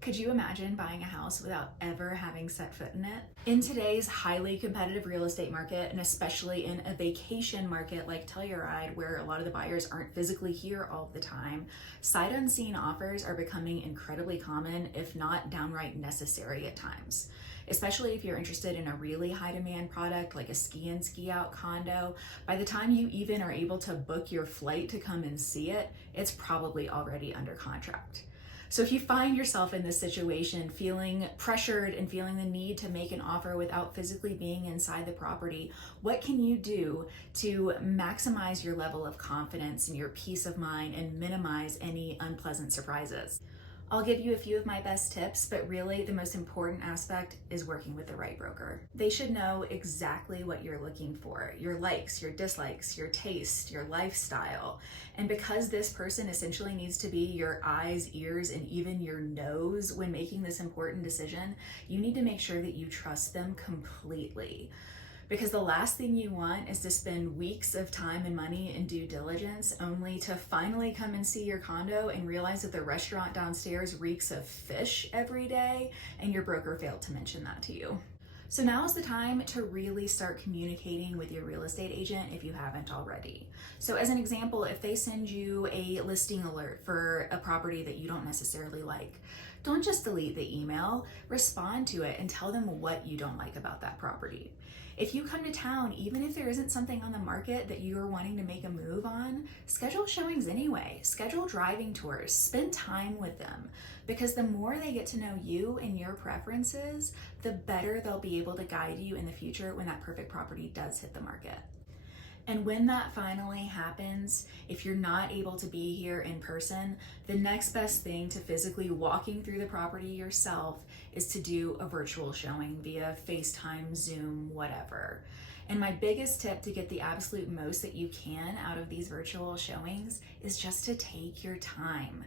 Could you imagine buying a house without ever having set foot in it? In today's highly competitive real estate market, and especially in a vacation market like Telluride, where a lot of the buyers aren't physically here all the time, sight unseen offers are becoming incredibly common, if not downright necessary at times. Especially if you're interested in a really high demand product like a ski in, ski out condo, by the time you even are able to book your flight to come and see it, it's probably already under contract. So if you find yourself in this situation, feeling pressured and feeling the need to make an offer without physically being inside the property, what can you do to maximize your level of confidence and your peace of mind and minimize any unpleasant surprises? I'll give you a few of my best tips, but really the most important aspect is working with the right broker. They should know exactly what you're looking for, your likes, your dislikes, your taste, your lifestyle. And because this person essentially needs to be your eyes, ears, and even your nose when making this important decision, you need to make sure that you trust them completely. Because the last thing you want is to spend weeks of time and money in due diligence only to finally come and see your condo and realize that the restaurant downstairs reeks of fish every day and your broker failed to mention that to you. So now is the time to really start communicating with your real estate agent if you haven't already. So as an example, if they send you a listing alert for a property that you don't necessarily like, don't just delete the email, respond to it and tell them what you don't like about that property. If you come to town, even if there isn't something on the market that you are wanting to make a move on, schedule showings anyway, schedule driving tours, spend time with them. Because the more they get to know you and your preferences, the better they'll be able to guide you in the future when that perfect property does hit the market. And when that finally happens, if you're not able to be here in person, the next best thing to physically walking through the property yourself is to do a virtual showing via FaceTime, Zoom, whatever. And my biggest tip to get the absolute most that you can out of these virtual showings is just to take your time.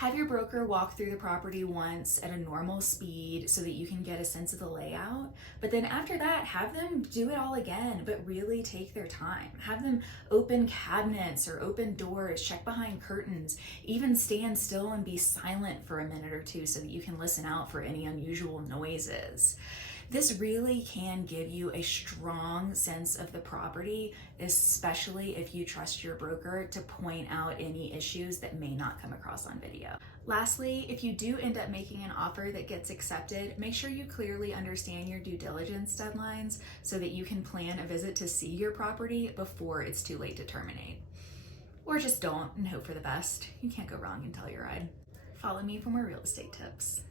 Have your broker walk through the property once at a normal speed so that you can get a sense of the layout. But then after that, have them do it all again, but really take their time. Have them open cabinets or open doors, check behind curtains, even stand still and be silent for a minute or two so that you can listen out for any unusual noises. This really can give you a strong sense of the property, especially if you trust your broker to point out any issues that may not come across on video. Lastly, if you do end up making an offer that gets accepted, make sure you clearly understand your due diligence deadlines so that you can plan a visit to see your property before it's too late to terminate. Or just don't and hope for the best. You can't go wrong in Telluride. Follow me for more real estate tips.